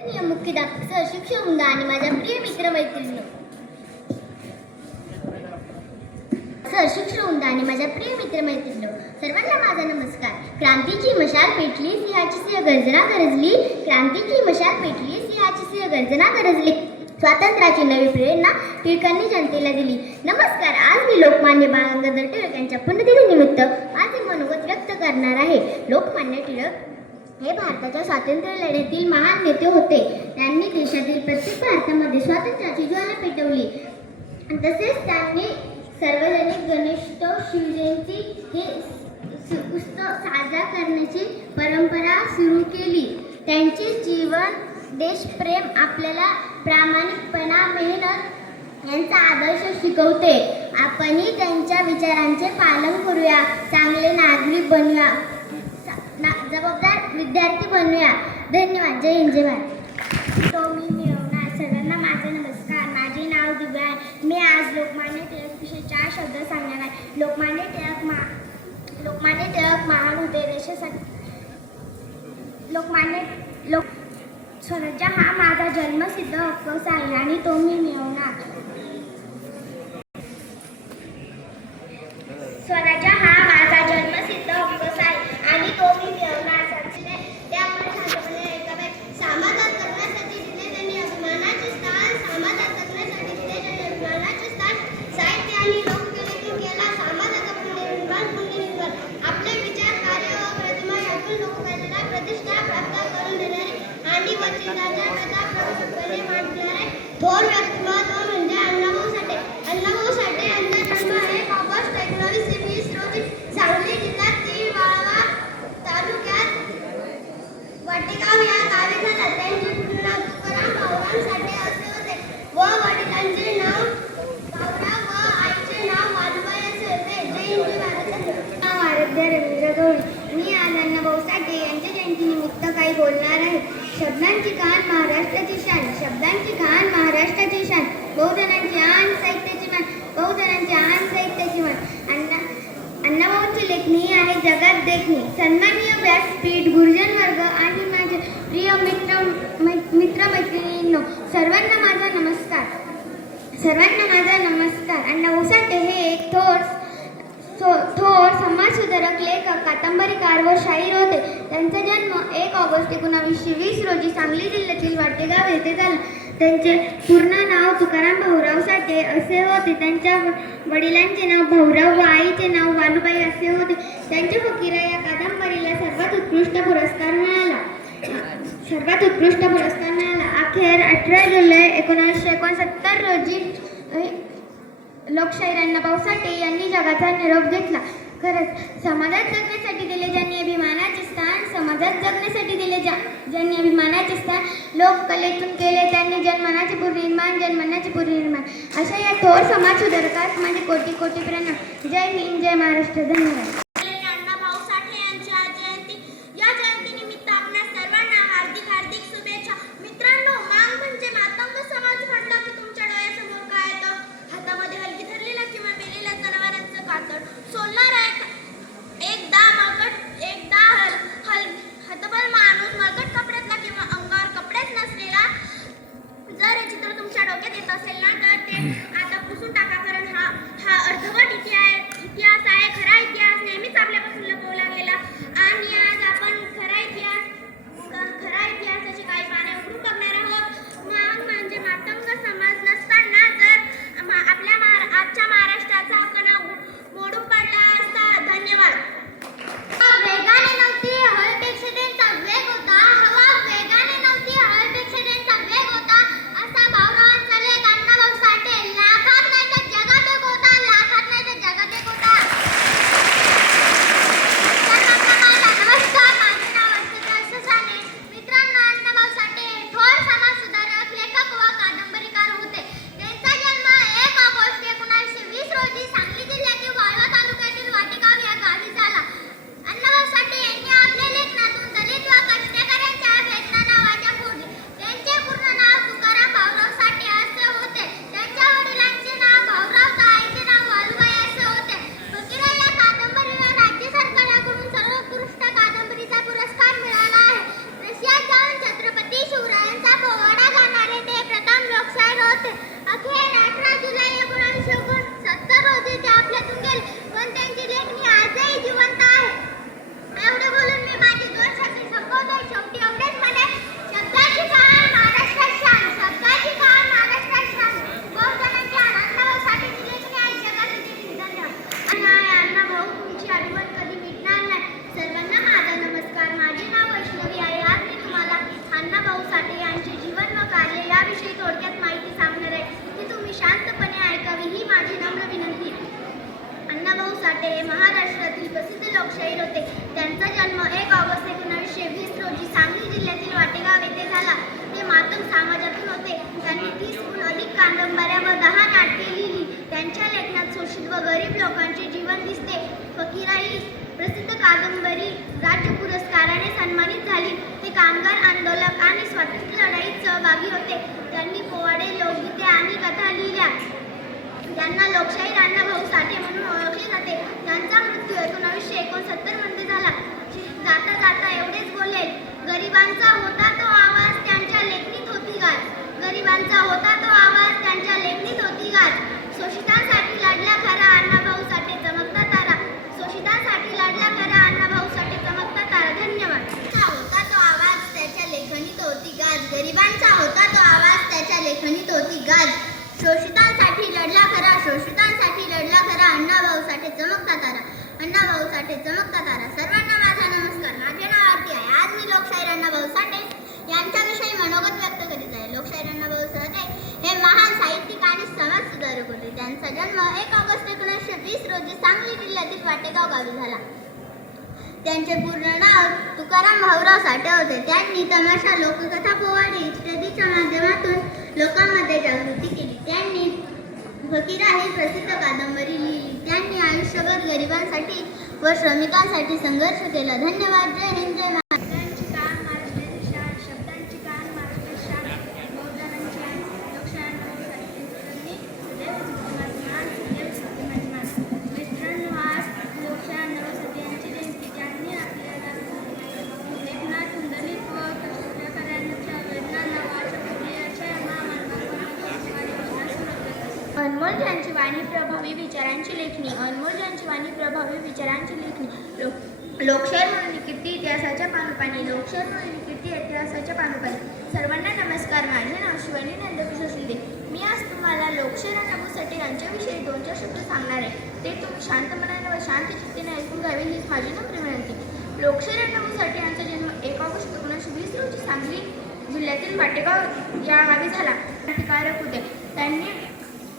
मुख्याध्यापक सर, शिक्षक वृंद आणि माझ्या प्रिय मित्रमैत्रिणी. सर्वांना माझा नमस्कार. क्रांतीची मशाल पेटली, सिंहाची सिंह गर्जना गरजली. क्रांतीची मशाल पेटली, सिंहाची सिंह गर्जना गरजली. स्वातंत्र्याची नवी प्रेरणा टिळकांनी जनतेला दिली. नमस्कार. आज मी लोकमान्य बाळ गंगाधर टिळक यांच्या पुण्यतिथीनिमित्त माझे मनोगत व्यक्त करणार आहे. लोकमान्य टिळक हे भारताच्या स्वातंत्र्य लढ्यातील महान नेते होते. त्यांनी देशातील प्रत्येक भारतामध्ये स्वातंत्र्याची ज्वाला पेटवली. तसेच त्यांनी सार्वजनिक गणेशोत्सव, शिवजयंती हे उत्सव साजरा करण्याची परंपरा सुरू केली. त्यांचे जीवन, देशप्रेम आपल्याला प्रामाणिकपणा, मेहनत यांचा आदर्श शिकवते. आपणही त्यांच्या विचारांचे पालन करूया, चांगले नागरिक बनूया, जबाबदार विद्यार्थी बनूया. धन्यवाद. जय हिंद, जय भारत. तो मी मिळवणार. सर्वांना माझा नमस्कार. माझे नाव दिव्या आहे. मी आज लोकमान्य टिळक विषयी 4 शब्द सांगणार आहे. लोकमान्य टिळक महान होते. देशासाठी स्वराज्य हा माझा जन्मसिद्ध हक्क आहे आणि तो मी मिळवणार. स्वराज्य हा माझा जन्मसिद्ध हक्क आहे आणि तो मी मिळवणार. ते आपण शांतपणे ऐकावे. समाजात जगण्यासाठी दिले त्यांनी अभिमानाचे स्थान. समाजात जगण्यासाठी दिले त्यांनी अभिमानाचे स्थान. साहित्य आणि लोककलेतून केला समाजाचा पुण्यनिर्माण. आपले विचार, कार्य व प्रतिमा यातून लोककलेला प्रतिष्ठा प्राप्त करून देणारे आणि वचनदारांच्या कथा प्रभावीपणे मांडणारे थोर व्यक्तिमत्व म्हणजे अण्णाभाऊ साठे. अण्णाभाऊ साठे यांचा जन्म 1 ऑगस्ट 1920 रोजी सांगली जिल्ह्यातील वाळवा तालुक्यात वाटेगाव या गावी झाला. त्यांचे पूर्ण नाव तुकाराम भाऊराव साठे असे होते व वडिलांचे नाव भाऊराव व आईचे नाव वालुबाई असे होते. जय हिंद, जय भारत. नाव आराध्य रवींद्र गवळी. मी आज अण्णाभाऊ साठे यांच्या जयंतीनिमित्त काही बोलणार आहे. शब्दांची खाण महाराष्ट्राची शान. शब्दांची खाण महाराष्ट्राची शान. बहुजनांची आन साहित्याची मान. बहुजनांची आन साहित्याची मान. अण्णाभाऊंची लेखणी आहे जगात देखणी. सन्माननीय व्यासपीठ, गुरुजन वर्ग आणि माझे प्रिय मित्रमैत्रिणींनो, सर्वांना माझा नमस्कार. अण्णाभाऊ साठे हे एक थोर समाजसुधारक, लेखक, कादंबरीकार व शाहीर होते. त्यांचा जन्म 1 ऑगस्ट 1920 रोजी सांगली जिल्ह्यातील वाटेगाव येथे झाला. त्यांचे पूर्ण नाव तुकाराम भाऊराव साठे असे होते. त्यांच्या वडिलांचे नाव भाऊराव व आईचे नाव वालुबाई असे होते. त्यांच्या फकीरा या कादंबरीला सर्वात उत्कृष्ट पुरस्कार मिळाला. अखेर 18 जुलै 1969 रोजी लोकशाहीर अण्णाभाऊ साठे यांनी जगाचा निरोप घेतला. खरंच समाजात जगण्यासाठी दिले ज्यांनी अभिमानाचे स्थान, लोककलेतून केले त्यांनी जनमनाचे पुनर्निर्माण. अशा या थोर समाज सुधारकास माझे कोटी कोटी प्रणाम. जय हिंद, जय महाराष्ट्र. धन्यवाद. अण्णाभाऊ साठे यांच्या जयंती या जयंतीनिमित्त आपल्या सर्वांना हार्दिक हार्दिक शुभेच्छा. मित्रांनो, मांग म्हणजे मातंग समाज म्हटला की तुमच्या डोळ्यासमोर काय येतं? हातामध्ये हलकी धरलेला किंवा मेलेल्या जनावरांचं कातड, सोलणारा एकदा हतबल माणूस, मलकट कपड्यातला किंवा अंगावर कपडेच नसलेला. जर हे चित्र तुमच्या डोक्यात येत असेल ना, तर ते आता पुसून टाका, कारण हा अर्धवट इतिहास आहे. खरा इतिहास नेहमी साठे यांचे जीवन व कार्य याविषयी थोडक्यात माहिती सांगणार आहे, ती तुम्ही शांतपणे ऐकावी ही माझी नम्र विनंती. अण्णाभाऊ साठे हे महाराष्ट्रातील प्रसिद्ध लोकशाहीर होते. त्यांचा जन्म 1 ऑगस्ट 1920 रोजी सांगली जिल्ह्यातील वाटेगाव येथे झाला. ते मातंग समाजातून होते. त्यांनी 30हून अधिक कादंबऱ्या व 10 नाटके लिहिली. त्यांच्या लेखनात शोषित व गरीब लोकांचे जीवन दिसते. फकीराई प्रसिद्ध कादंबरी राज्य पुरस्काराने सन्मानित झाली. ते कामगार आंदोलक आणि स्वातंत्र्य लढाईत सहभागी होते. त्यांनी पोवाडे, लोकगीते आणि कथा लिहिल्या. त्यांना लोकशाहीर अण्णाभाऊ साठे म्हणून ओळखले जाते. त्यांचा मृत्यू 1969 मध्ये झाला. जाता जाता एवढेच बोलले, गरिबांचा होता तो आवाज त्यांच्या लेखणीत होती गाज. गरिबांचा होता तो आवाज त्यांच्या लेखणीत होती गाज. शोषितांसाठी लढला खरा अण्णाभाऊ साठे चमकता तारा. शोषितांसाठी लढला खरा अण्णाभाऊ साठे चमकता तारा. धन्यवाद. होता तो आवाज त्याच्या लेखणीत होती गाज. गरिबांचा होता तो आवाज त्याच्या लेखणीत होती गाज. शोषितांसाठी लढला खरा, शोषितांसाठी लढला खरा अण्णाभाऊ साठे चमकता तारा. अण्णाभाऊ साठे चमकता तारा. सर्वांना माझा नमस्कार. माझे नाव आरती आहे. आज मी लोकशाहीर अण्णाभाऊ साठे यांच्याविषयी मनोगत व्यक्त करीत आहे. लोकशाहीर अण्णाभाऊ साठे हे महान साहित्यिक आणि समाजसुधारक होते. त्यांचा जन्म 1 ऑगस्ट 1920 रोजी सांगली जिल्ह्यातील वाटेगाव गावी झाला. त्यांचे पूर्ण नाव तुकाराम भाऊराव साठे होते. त्यांनी तमाशा, लोककथा, पोवाडे इत्यादीच्या माध्यमातून लोकांमध्ये जागृती केली. त्यांनी फकीरा ही प्रसिद्ध कादंबरी लिहिली. त्यांनी आयुष्यभर गरिबांसाठी व श्रमिकांसाठी संघर्ष केला. धन्यवाद. जय हिंद, जय महाराष्ट्र. अनमोल ज्यांची वाणी प्रभावी विचारांची लेखणी. अनमोल ज्यांची वाणी प्रभावी विचारांची लेखणी. लोकशाहीर म्हणून कीर्ती इतिहासाच्या पानोपानी. लोकशाहीर म्हणून कीर्ती इतिहासाच्या पानोपानी. सर्वांना नमस्कार. माझे नाव शिवानी नंदकिशोर शिंदे. मी आज तुम्हाला लोकशाहीर अण्णाभाऊ साठे यांच्याविषयी 2-4 शब्द सांगणार आहे. ते तुम्ही शांत मनाने व शांत चित्तेने ऐकून घ्यावे हीच माझी नम्र विनंती. लोकशाहीर अण्णाभाऊ साठे यांचा जन्म 1 ऑगस्ट 1920 रोजी सांगली जिल्ह्यातील वाटेगाव या गावी झाला. क्रांतिकारक होते. त्यांनी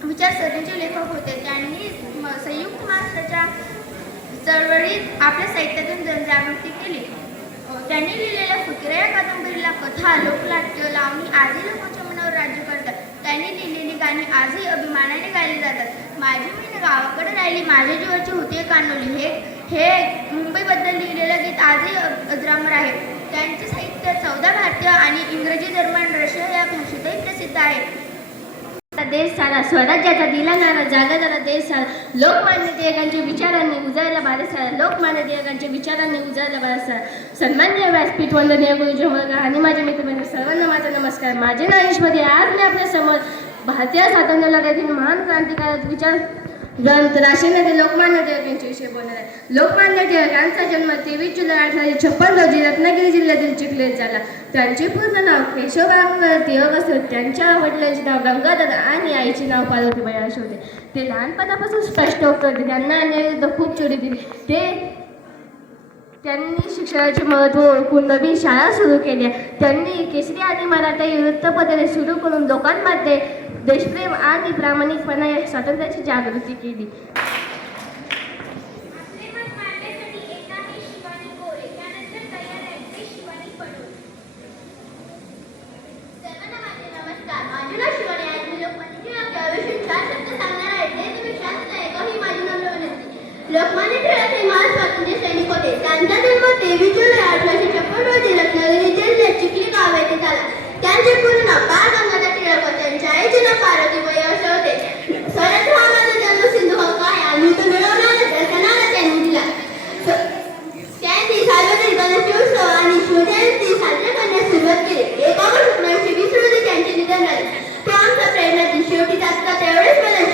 विचारसरणीचे लेखक होते. त्यांनी संयुक्त महाराष्ट्राच्या चळवळीत आपल्या साहित्यातून जनजागृती केली. त्यांनी लिहिलेल्या फकीरा या कादंबरीला कथा, लोकनाट्य, लावणी आदी लोकांच्या मनावर राज्य करतात. त्यांनी लिहिलेली गाणी आजही अभिमानाने गायली जातात. माझी बहीण गावाकडे राहिली, माझ्या जीवाची होती कानोली हे मुंबईबद्दल लिहिलेलं गीत आजही अजरामर आहे. त्यांचे साहित्य 14 भारतीय आणि इंग्रजी, जर्मन, रशिया या भाषेतही प्रसिद्ध आहे. देश सारा स्वराज्याचा दिला नारा, जागा झाला देश सारा. लोकमान्य टिळकांच्या विचारांनी उजाळला भारत सारा. लोकमान्य टिळकांच्या विचारांनी उजाळला भारत सारा. सन्माननीय व्यासपीठ, वंदनीय गुरुजी वर्ग आणि माझे मित्रमंडळी, सर्वांना माझा नमस्कार. माझे नाव ईश्वरी. आज मी आपल्या समोर भारतीय स्वातंत्र्य लढ्यातील महान क्रांतिकारक विचार ग्रंथ राष्ट्रनेते लोकमान्य टिळक यांच्याविषयी बोलणार आहे. लोकमान्य टिळक यांचा जन्म 23 जुलै 1856 रोजी रत्नागिरी जिल्ह्यातील चिखलीत झाला. त्यांचे पूर्ण नाव केशवराव टिळक असून त्यांच्या वडिलांचे नाव गंगाधर आणि आईचे नाव पार्वतीबाई असे होते. ते लहानपणापासून स्पष्ट होते. त्यांना अन्यायाविरुद्ध खूप चोरी दिली. त्यांनी शिक्षणाचे महत्त्व ओळखून नवीन शाळा सुरू केल्या. त्यांनी केसरी आणि मराठी वृत्तपत्रे सुरू करून लोकांमध्ये देशप्रेम आणि प्रामाणिकपणा या स्वातंत्र्याची जागृती केली. लोकमान्य टिळक हे महान स्वातंत्र्य सैनिक होते. त्यांचा जन्म 23 जुलै 1856 रोजी रत्नागिरी जिल्ह्यात चिखली गाव येथे झाला. त्यांचे पूर्ण नाव बाळ गंगाधर टिळक व त्यांच्या आईचे नाव पार्वतीबाई असे होते. स्वराज्य हा माझा जन्म सिंधू हक्क आहे आणि तो मिळवण्याचा दर्शनाला त्यांनी दिला. त्यांनी सार्वजनिक गणेशोत्सव आणि शिवजयंती साजरी करण्यास सुरुवात केली. 1 ऑगस्ट 1920 रोजी त्यांचे निधन झाले. तो आमचा प्रेरणा दिन. शेवटी त्याचा तेवढेच मला